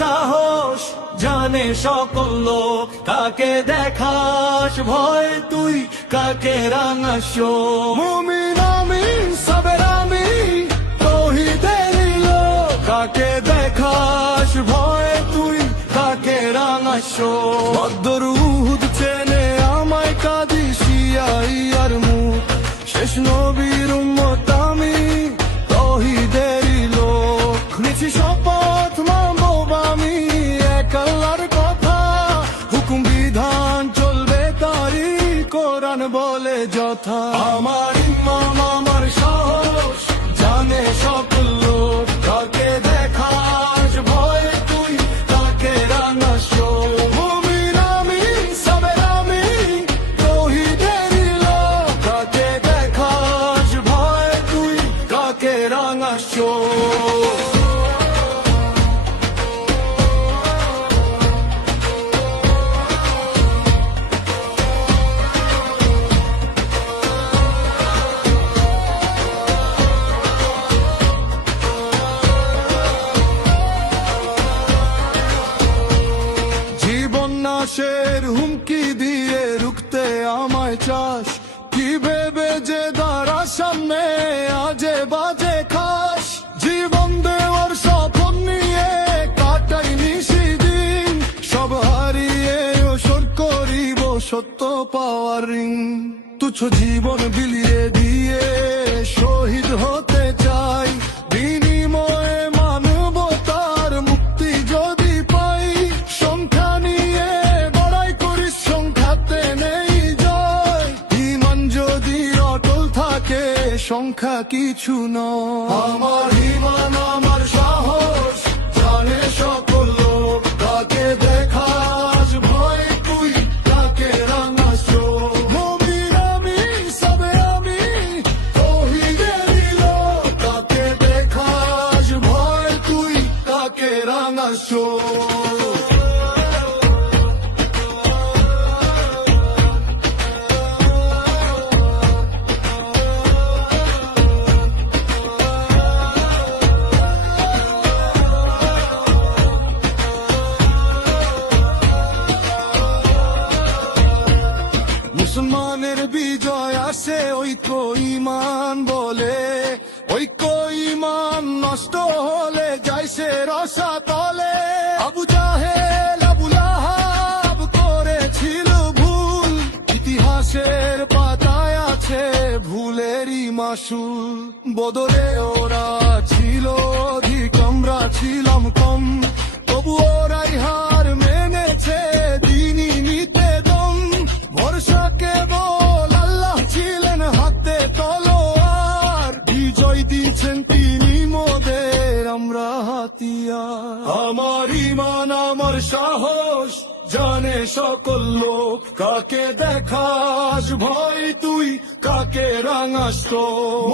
সাহস জানে সকল লোক, কাকে দেখাস ভয় তুই, কাকে রাঙাস শোক। মুমিন আমিন সাবের আমি তৌহিদের লোক, কাকে দেখাস ভয় তুই, কাকে রাঙাস শোক। বদর উহুদ চেনে আমায় কাদিসিয়াই আর মুখ, শেষ নবীর উম্মত আমি তৌহিদেরই লোক। নিছি শপথ মানব আমি এক আল্লাহর কথা, হুকুম বিধান চলবে তারি, কোরআন বলে যথা। আমার ইমাম আমার সাহস জানে সকল লোক, কাকে দেখাস ভয় তুই, কাকে রাঙাস শোক। মুমিন আমিন সাবের আমি তৌহিদেরই লোক, কাকে দেখাস ভয় তুই, কাকে রাঙাস শোক। নাশের হুমকি দিয়ে রুখতে আমায় চাস, কি ভেবে যে দাঁড়া সামনে আজে বাজে খাস। জীবন দেওয়ার স্বপ্ন নিয়ে কাটাই নিশিদিন, সব হারিয়ে ওসর করিব সত্য পাওয়ার ঋণ। তুচ্ছ জীবন বিলিয়ে দিয়ে শহীদ হতে চাই, বিনিময়ে মানবতার মুক্তি যদি পাই। সংখ্যা নিয়ে বড়াই করিস, সংখ্যাতে নেই জয়। ঈমান যদি অটল থাকে সংখ্যা কিছু নয়। আমার ঈমান আমার সাহস জানে সকল লোক, কাকে দেখাস ভয় তুই, কাকে রাঙাস শোক। মুমিন আমি সাবের আমি তৌহিদেরই লোক, কাকে দেখাস ভয় তুই, কাকে রাঙাস শোক। মুসলমানের বিজয় আসে ঐক্য ঈমান বলে, ঐক্য ঈমান নষ্ট হলে যায় সে রসাতলে। আবু জাহেল আবু লাহাব করেছিল ভুল, ইতিহাসের পাতায় আছে ভুলেরই মাসুল। বদরে ওরা ছিল অধিক আমরা ছিলাম কম, তবু ওরাই হার মেনেছে দিনই নিতে দম। ভরসা কেবল আল্লাহ ছিলেন হাতে তলোয়ার, বিজয় দিয়েছেন তিনি মোদের আমরা হাতিয়ার। আমার ঈমান আমার সাহস জানে সকল লোক, কাকে দেখাস ভয় তুই, কাকে রাঙাস শোক।